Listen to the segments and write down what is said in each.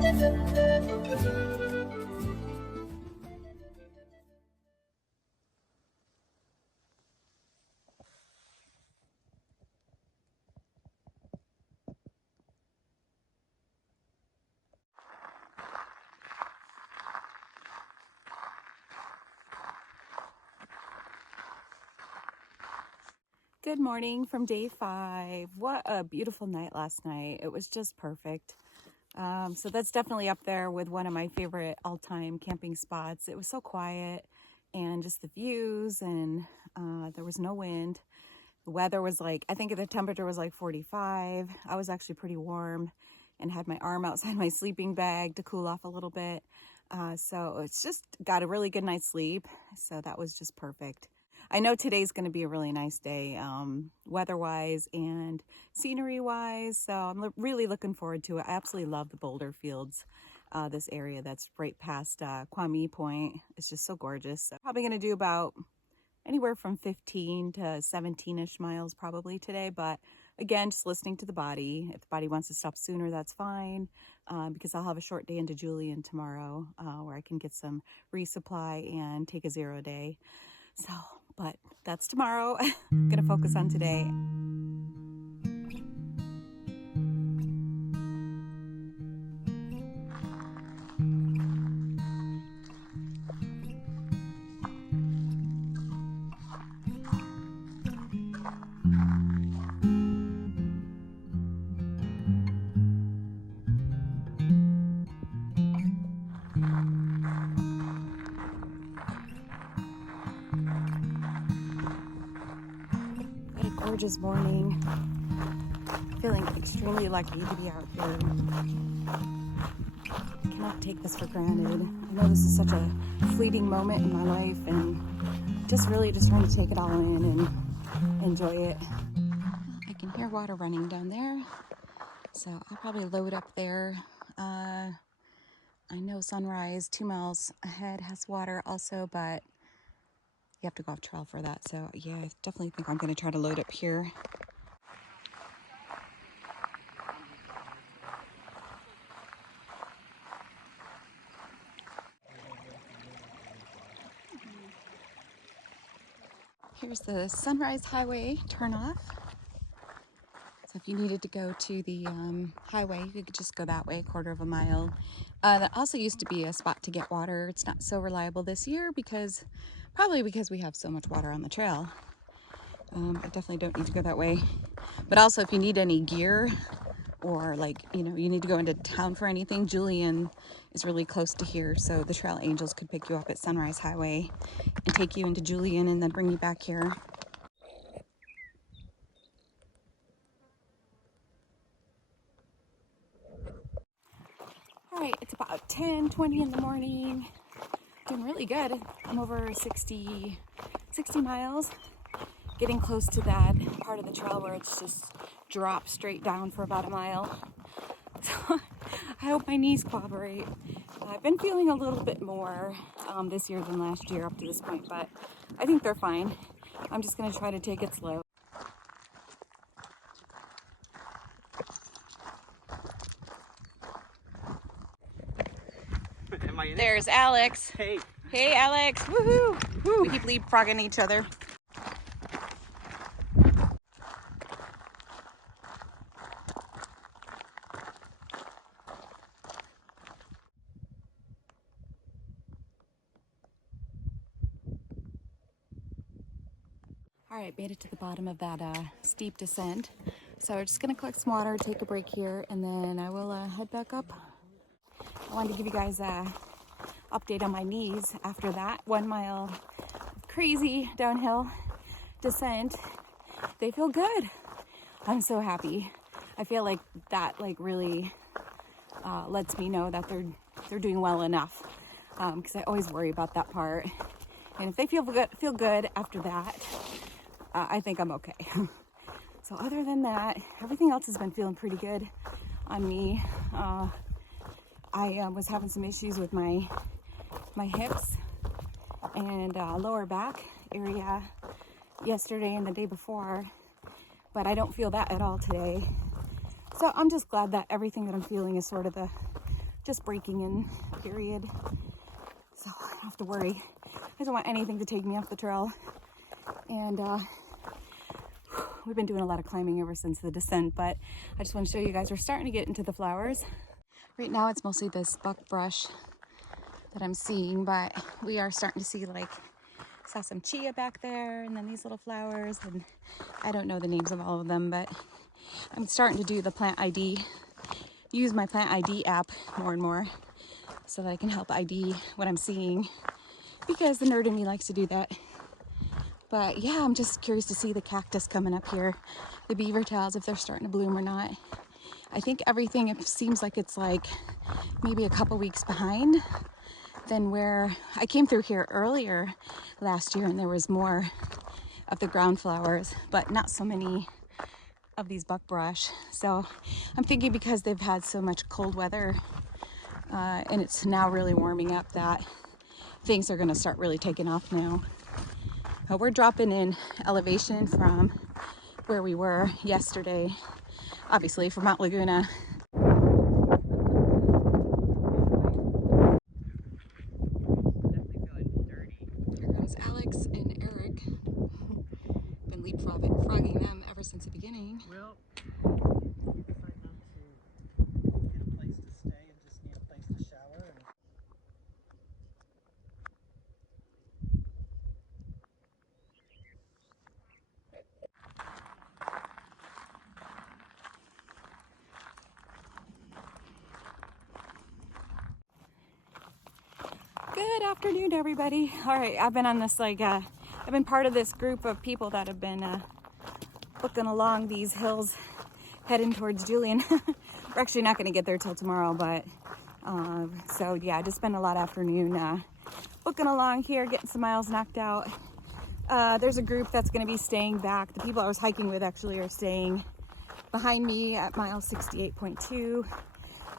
Good morning from day 5. What a beautiful night last night. It was just perfect. So that's definitely up there with one of my favorite all-time camping spots. It was so quiet and just the views, and there was no wind. The weather was like, I think the temperature was like 45. I was actually pretty warm and had my arm outside my sleeping bag to cool off a little bit. So it's just got a really good night's sleep. So that was just perfect. I know today's going to be a really nice day, weather-wise and scenery-wise, so I'm really looking forward to it. I absolutely love the boulder fields, this area that's right past Kwame Point. It's just so gorgeous. So probably going to do about anywhere from 15 to 17-ish miles probably today, but again, just listening to the body. If the body wants to stop sooner, that's fine, because I'll have a short day into Julian tomorrow, where I can get some resupply and take a 0 day. So, but that's tomorrow. I'm gonna focus on today. What a gorgeous morning. Feeling extremely lucky to be out here. I cannot take this for granted. I know this is such a fleeting moment in my life, and just really just trying to take it all in and enjoy it. I can hear water running down there, so I'll probably load up there. I know Sunrise 2 miles ahead has water also, but you have to go off trail for that. So yeah, I definitely think I'm going to try to load up here. Here's the Sunrise Highway turnoff. So if you needed to go to the highway, you could just go that way, 1/4 mile. That also used to be a spot to get water. It's not so reliable this year probably because we have so much water on the trail. I definitely don't need to go that way. But also if you need any gear, or like, you need to go into town for anything, Julian is really close to here. So the trail angels could pick you up at Sunrise Highway and take you into Julian and then bring you back here. All right, it's about 10:20 in the morning. Doing really good. I'm over 60 miles, getting close to that part of the trail where it's just dropped straight down for about a mile. So I hope my knees cooperate. I've been feeling a little bit more this year than last year up to this point, but I think they're fine. I'm just going to try to take it slow. There's Alex. Hey. Hey, Alex. Woohoo! Woo. We keep leapfrogging each other. All right, made it to the bottom of that steep descent. So we're just gonna collect some water, take a break here, and then I will head back up. I wanted to give you guys a update on my knees after that 1 mile crazy downhill descent. They feel good. I'm so happy. I feel like that really lets me know that they're doing well enough, because I always worry about that part. And if they feel good after that, I think I'm okay. So other than that, everything else has been feeling pretty good on me. I was having some issues with my hips and lower back area yesterday and the day before, but I don't feel that at all today. So I'm just glad that everything that I'm feeling is sort of just breaking in, period. So I don't have to worry. I don't want anything to take me off the trail. And we've been doing a lot of climbing ever since the descent, but I just want to show you guys, we're starting to get into the flowers. Right now it's mostly this buckbrush that I'm seeing, but we are starting to see, like, saw some chia back there, and then these little flowers, and I don't know the names of all of them, but I'm starting to do the plant ID, use my plant ID app more and more so that I can help ID what I'm seeing, because the nerd in me likes to do that. But yeah, I'm just curious to see the cactus coming up here, the beaver tails, if they're starting to bloom or not. I think everything, it seems like it's like maybe a couple weeks behind than where I came through here earlier last year, and there was more of the ground flowers, but not so many of these buckbrush. So I'm thinking because they've had so much cold weather and it's now really warming up, that things are going to start really taking off now. We're dropping in elevation from where we were yesterday, obviously from Mount Laguna. Alex and Eric, been leapfrogging them ever since the beginning. Well, you decide not to get a place to stay and just need a place to shower. Good afternoon, everybody. All right, I've been on this, like, I've been part of this group of people that have been booking along these hills heading towards Julian. We're actually not going to get there till tomorrow, but so yeah, I just spent a lot of afternoon booking along here, getting some miles knocked out. There's a group that's going to be staying back. The people I was hiking with actually are staying behind me at mile 68.2.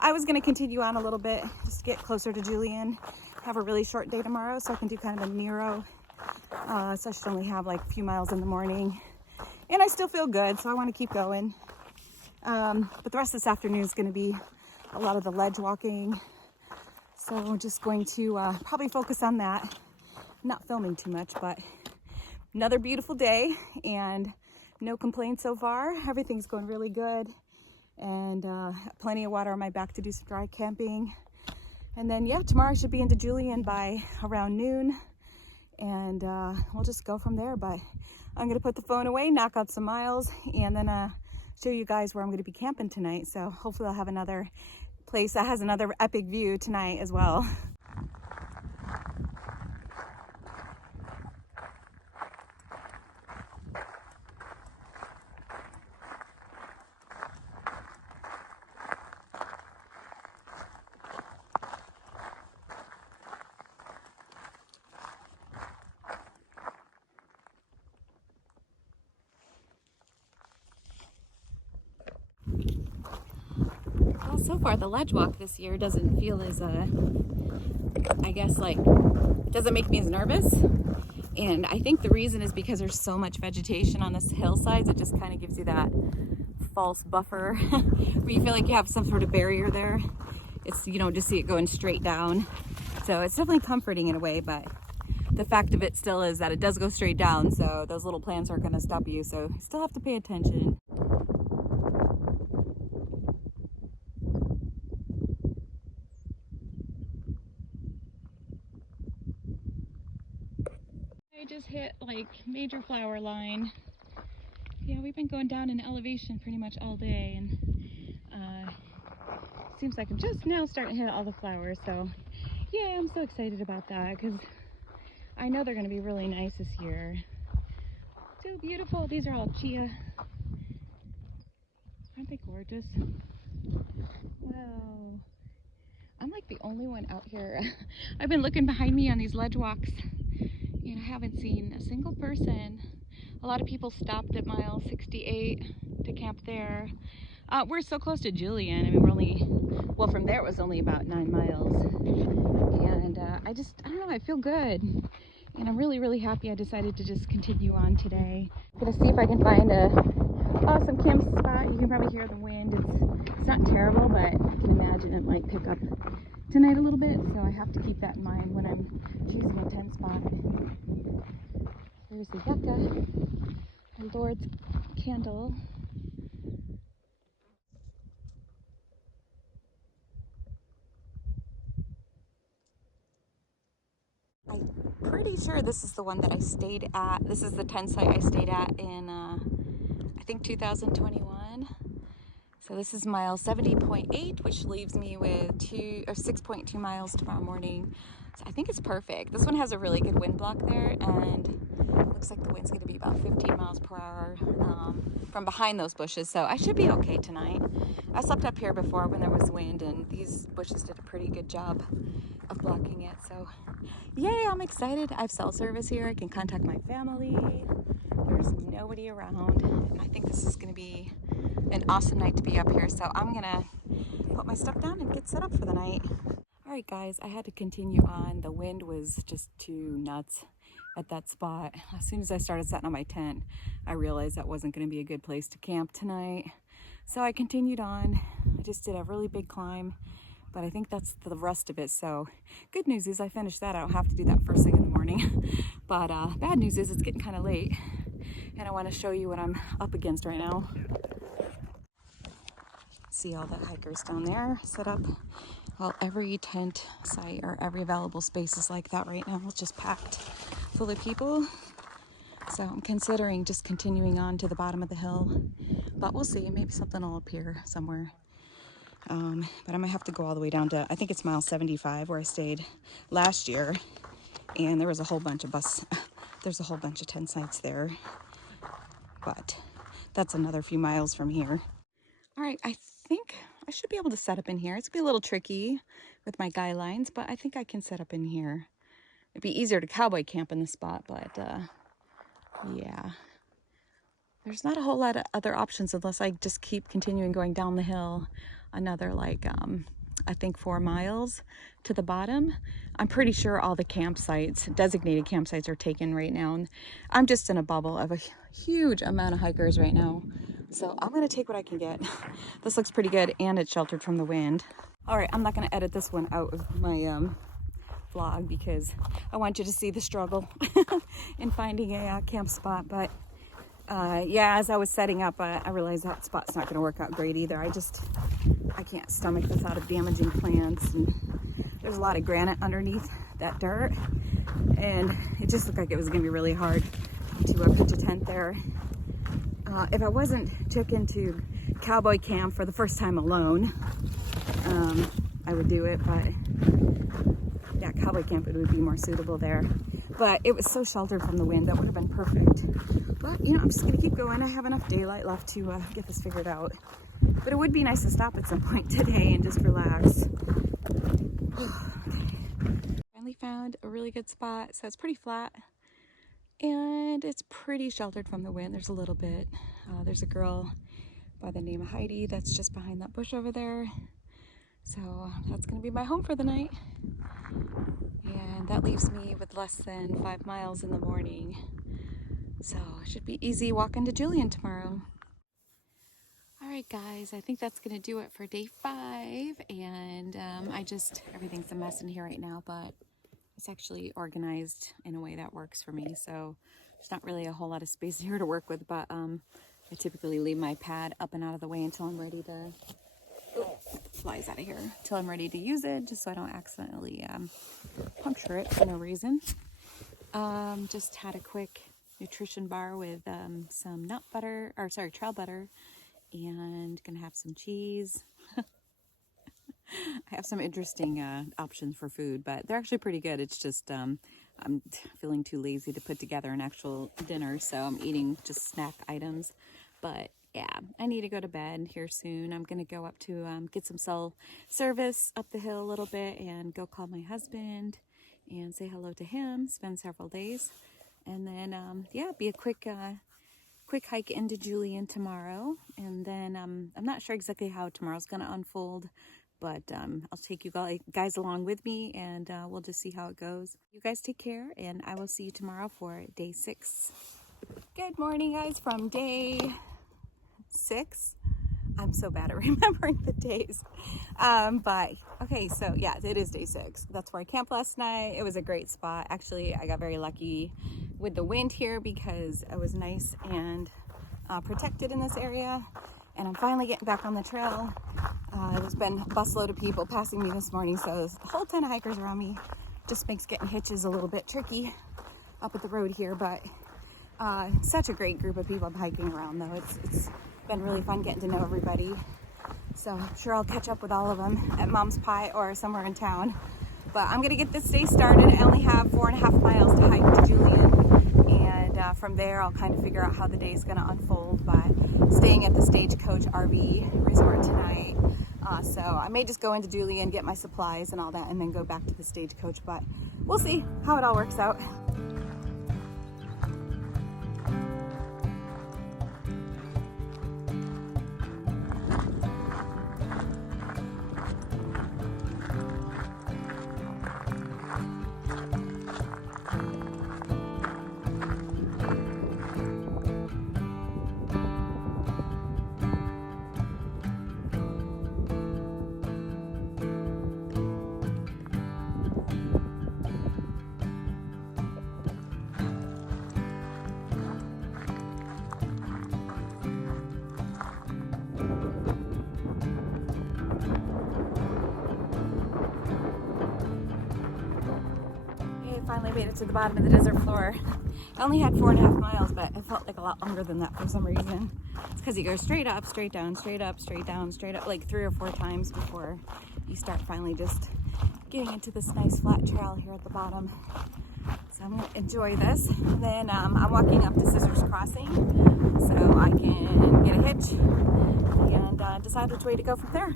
I was going to continue on a little bit, just get closer to Julian. Have a really short day tomorrow, so I can do kind of a Nero. So I should only have like a few miles in the morning. And I still feel good, so I want to keep going. But the rest of this afternoon is going to be a lot of the ledge walking. So we're just going to probably focus on that. Not filming too much, but another beautiful day and no complaints so far. Everything's going really good. And plenty of water on my back to do some dry camping. And then, yeah, tomorrow I should be into Julian by around noon. And we'll just go from there. But I'm going to put the phone away, knock out some miles, and then show you guys where I'm going to be camping tonight. So hopefully I'll have another place that has another epic view tonight as well. Well, so far the ledge walk this year doesn't feel as, I guess, like, doesn't make me as nervous. And I think the reason is because there's so much vegetation on this hillsides, it just kind of gives you that false buffer where you feel like you have some sort of barrier there. It's, you don't just see it going straight down. So it's definitely comforting in a way, but the fact of it still is that it does go straight down, so those little plants aren't going to stop you, so you still have to pay attention. I just hit like major flower line. Yeah, we've been going down in elevation pretty much all day, and seems like I'm just now starting to hit all the flowers. So yeah, I'm so excited about that because I know they're going to be really nice this year. So beautiful. These are all chia. Aren't they gorgeous? Wow. I'm like the only one out here. I've been looking behind me on these ledge walks, and I haven't seen a single person. A lot of people stopped at mile 68 to camp there. We're so close to Julian. I mean, we're only, well, from there it was only about 9 miles. And I don't know, I feel good. And I'm really, really happy I decided to just continue on today. I'm gonna see if I can find a awesome camp spot. You can probably hear the wind. It's not terrible, but I can imagine it might pick up tonight a little bit, so I have to keep that in mind when I'm choosing a tent spot. There's the yucca, our Lord's candle. I'm pretty sure this is the one that I stayed at. This is the tent site I stayed at in, I think 2021. So this is mile 70.8, which leaves me with 6.2 miles tomorrow morning. So I think it's perfect. This one has a really good wind block there, and looks like the wind's going to be about 15 miles per hour from behind those bushes. So I should be okay tonight. I slept up here before when there was wind, and these bushes did a pretty good job of blocking it. So yay, I'm excited. I have cell service here. I can contact my family. There's nobody around, and I think this is going to be an awesome night to be up here. So I'm gonna put my stuff down and get set up for the night. All right, guys, I had to continue on. The wind was just too nuts at that spot. As soon as I started setting up my tent, I realized that wasn't going to be a good place to camp tonight. So I continued on. I just did a really big climb, but I think that's the rest of it. So good news is I finished that. I don't have to do that first thing in the morning. But bad news is it's getting kind of late, and I want to show you what I'm up against right now. See all the hikers down there set up. Well, every tent site or every available space is like that right now. It's just packed full of people. So I'm considering just continuing on to the bottom of the hill, but we'll see. Maybe something will appear somewhere. But I might have to go all the way down to, I think it's mile 75 where I stayed last year. And there was a whole bunch of there's a whole bunch of tent sites there. But that's another few miles from here. All right, I think I should be able to set up in here. It's gonna be a little tricky with my guy lines, but I think I can set up in here. It'd be easier to cowboy camp in this spot, but yeah. There's not a whole lot of other options unless I just keep continuing going down the hill another I think 4 miles to the bottom. I'm pretty sure all the campsites, designated campsites, are taken right now. And I'm just in a bubble of a huge amount of hikers right now. So I'm gonna take what I can get. This looks pretty good, and it's sheltered from the wind. All right, I'm not gonna edit this one out of my vlog because I want you to see the struggle in finding a camp spot. But yeah, as I was setting up, I realized that spot's not gonna work out great either. I can't stomach the thought of damaging plants, and there's a lot of granite underneath that dirt, and it just looked like it was gonna be really hard to pitch a tent there. If I wasn't checking to cowboy camp for the first time alone, I would do it, but yeah, cowboy camp would be more suitable there. But it was so sheltered from the wind, that would have been perfect. But you know, I'm just gonna keep going. I have enough daylight left to get this figured out. But it would be nice to stop at some point today and just relax. Finally found a really good spot. So it's pretty flat, and it's pretty sheltered from the wind. There's a little bit. There's a girl by the name of Heidi that's just behind that bush over there. So that's gonna be my home for the night. And that leaves me with less than 5 miles in the morning. So it should be easy walking to Julian tomorrow. All right, guys, I think that's gonna do it for day 5. And everything's a mess in here right now, but it's actually organized in a way that works for me. So there's not really a whole lot of space here to work with, but I typically leave my pad up and out of the way until I'm ready to, flies out of here, until I'm ready to use it, just so I don't accidentally puncture it for no reason. Just had a quick nutrition bar with some trail butter, and gonna have some cheese. I have some interesting options for food, but they're actually pretty good. It's just I'm feeling too lazy to put together an actual dinner, so I'm eating just snack items. But yeah, I need to go to bed here soon. I'm gonna go up to get some cell service up the hill a little bit and go call my husband and say hello to him, spend several days, and then yeah, be a quick hike into Julian tomorrow. And then I'm not sure exactly how tomorrow's gonna unfold, but I'll take you guys along with me, and we'll just see how it goes. You guys take care, and I will see you tomorrow for day 6. Good morning, guys, from day 6. I'm so bad at remembering the days. But okay, so yeah, it is day 6. That's where I camped last night. It was a great spot. Actually, I got very lucky with the wind here because it was nice and protected in this area. And I'm finally getting back on the trail. There's been a busload of people passing me this morning, so there's a whole ton of hikers around me. Just makes getting hitches a little bit tricky up at the road here, but such a great group of people hiking around though. It's been really fun getting to know everybody. So I'm sure I'll catch up with all of them at Mom's Pie or somewhere in town. But I'm gonna get this day started. I only have 4.5 miles to hike to Julian. And from there, I'll kind of figure out how the day is gonna unfold by staying at the Stagecoach RV resort tonight. So I may just go into Julian, get my supplies and all that, and then go back to the Stagecoach, but we'll see how it all works out. Finally made it to the bottom of the desert floor. I only had 4.5 miles, but it felt like a lot longer than that for some reason. It's because you go straight up, straight down, straight up, straight down, straight up, like 3 or 4 times before you start finally just getting into this nice flat trail here at the bottom. So I'm gonna enjoy this. Then I'm walking up to Scissors Crossing so I can get a hitch and decide which way to go from there.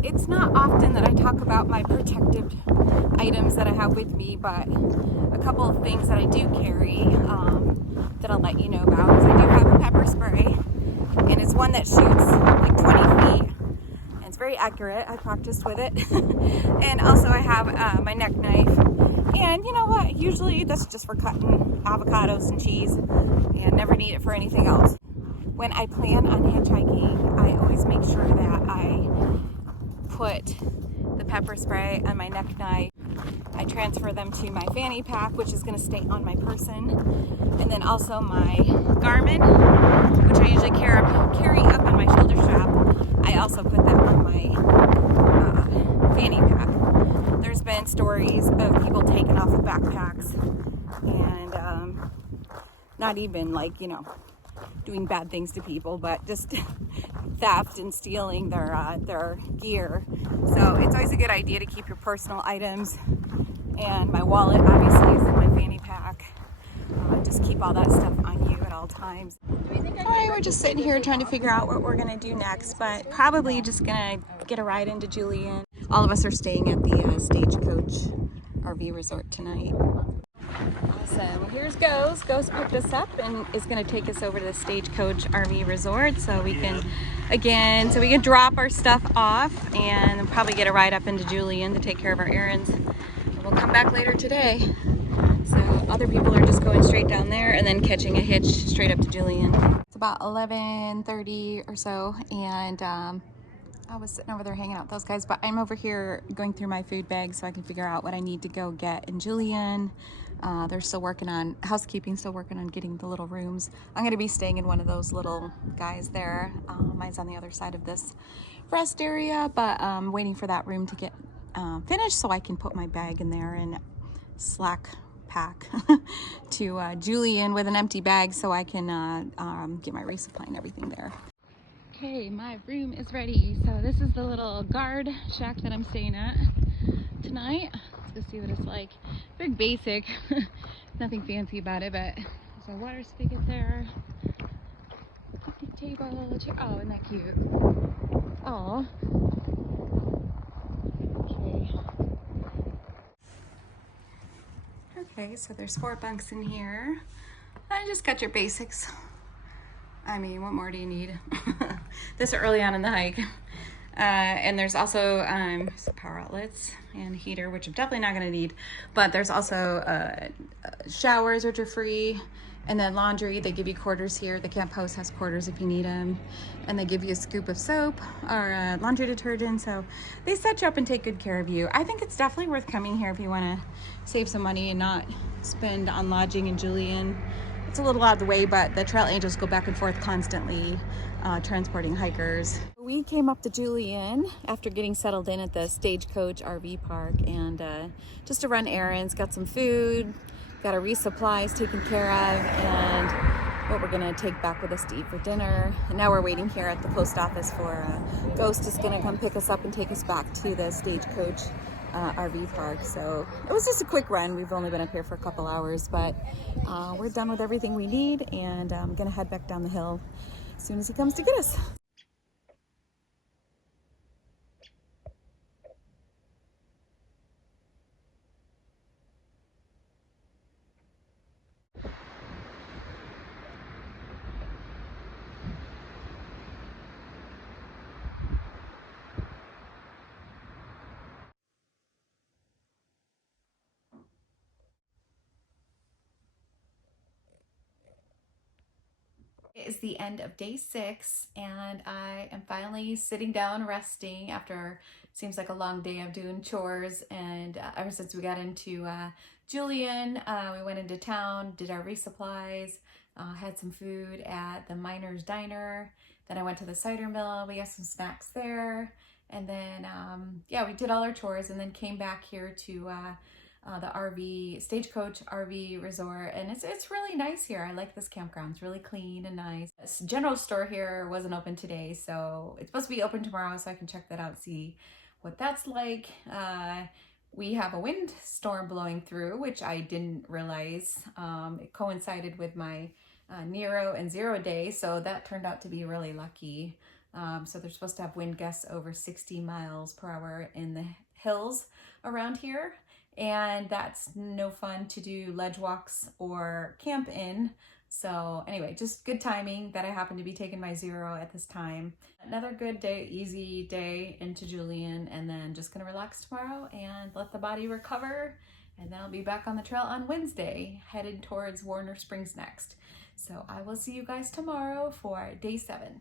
It's not often that I talk about my protective items that I have with me, but a couple of things that I do carry that I'll let you know about is I do have a pepper spray, and it's one that shoots like 20 feet, and it's very accurate. I practiced with it. And also I have my neck knife, and you know what, usually that's just for cutting avocados and cheese, and never need it for anything else. When I plan on hitchhiking, I always make sure that I put the pepper spray and my neck knife. I transfer them to my fanny pack, which is going to stay on my person, and then also my Garmin, which I usually carry up on my shoulder strap. I also put that on my fanny pack. There's been stories of people taking off the backpacks and not even like, you know, doing bad things to people, but just theft and stealing their gear. So it's always a good idea to keep your personal items, and my wallet obviously is in my fanny pack. Just keep all that stuff on you at all times. Alright, we're just sitting here trying to figure out what we're gonna do next, but probably just gonna get a ride into Julian. All of us are staying at the Stagecoach RV resort tonight. Awesome. Here's Goes. Goes picked us up and is going to take us over to the Stagecoach RV resort so we can, drop our stuff off and probably get a ride up into Julian to take care of our errands. And we'll come back later today. So other people are just going straight down there and then catching a hitch straight up to Julian. It's about 11:30 or so, and I was sitting over there hanging out with those guys, but I'm over here going through my food bag so I can figure out what I need to go get in Julian. They're still working on housekeeping, still working on getting the little rooms. I'm going to be staying in one of those little guys there. Mine's on the other side of this rest area, but I'm waiting for that room to get finished so I can put my bag in there and slack pack to Julian with an empty bag so I can get my resupply and everything there. Okay, my room is ready. So this is the little guard shack that I'm staying at. tonight. Let's go see what it's like. Very basic, nothing fancy about it, but there's a water spigot there. Picnic table. Oh, isn't that cute? Oh. Okay, so there's 4 bunks in here. I just got your basics. I mean, what more do you need? This early on in the hike. And there's also some power outlets and heater, which I'm definitely not gonna need. But there's also showers, which are free. And then laundry, they give you quarters here. The camp house has quarters if you need them. And they give you a scoop of soap or laundry detergent. So they set you up and take good care of you. I think it's definitely worth coming here if you wanna save some money and not spend on lodging in Julian. It's a little out of the way, but the trail angels go back and forth constantly transporting hikers. We came up to Julian after getting settled in at the Stagecoach RV park and just to run errands, got some food, got our resupplies taken care of, and what we're gonna take back with us to eat for dinner. And now we're waiting here at the post office for Ghost is gonna come pick us up and take us back to the Stagecoach RV park. So it was just a quick run. We've only been up here for a couple hours, but we're done with everything we need, and I'm gonna head back down the hill as soon as he comes to get us. It is the end of day 6, and I am finally sitting down resting after seems like a long day of doing chores. And ever since we got into Julian, we went into town, did our resupplies, had some food at the Miners Diner. Then I went to the cider mill. We got some snacks there, and then yeah, we did all our chores, and then came back here to the RV Stagecoach RV resort, and it's really nice here. I like this campground. It's really clean and nice. This general store here wasn't open today, so it's supposed to be open tomorrow, so I can check that out, see what that's like. We have a wind storm blowing through, which I didn't realize. It coincided with my Nero and 0 day, so that turned out to be really lucky. So they're supposed to have wind gusts over 60 miles per hour in the hills around here. And that's no fun to do ledge walks or camp in. So anyway, just good timing that I happen to be taking my 0 at this time. Another good day, easy day into Julian, and then just gonna relax tomorrow and let the body recover. And then I'll be back on the trail on Wednesday, headed towards Warner Springs next. So I will see you guys tomorrow for day 7.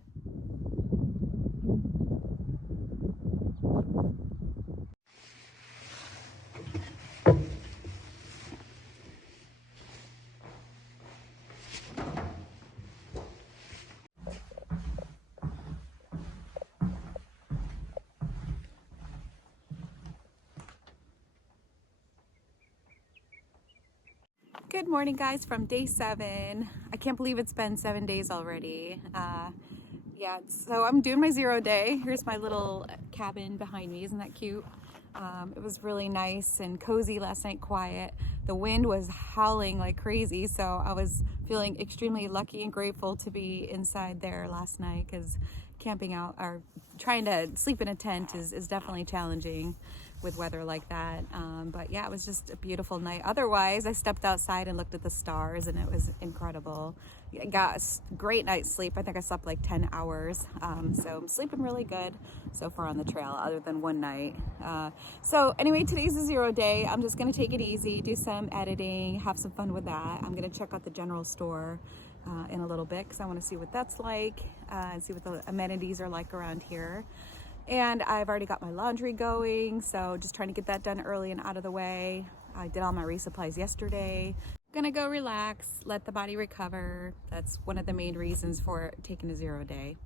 Good morning, guys, from day 7. I can't believe it's been 7 days already. Yeah, so I'm doing my 0 day. Here's my little cabin behind me. Isn't that cute? It was really nice and cozy last night, quiet. The wind was howling like crazy, so I was feeling extremely lucky and grateful to be inside there last night, because camping out or trying to sleep in a tent is definitely challenging with weather like that. But yeah, it was just a beautiful night. Otherwise, I stepped outside and looked at the stars, and it was incredible. I got a great night's sleep. I think I slept like 10 hours. So I'm sleeping really good so far on the trail, other than one night. So anyway, today's a 0 day. I'm just gonna take it easy, do some editing, have some fun with that. I'm gonna check out the general store in a little bit, because I want to see what that's like and see what the amenities are like around here. And I've already got my laundry going, so just trying to get that done early and out of the way. I did all my resupplies yesterday. I'm gonna go relax, let the body recover. That's one of the main reasons for taking a 0 day.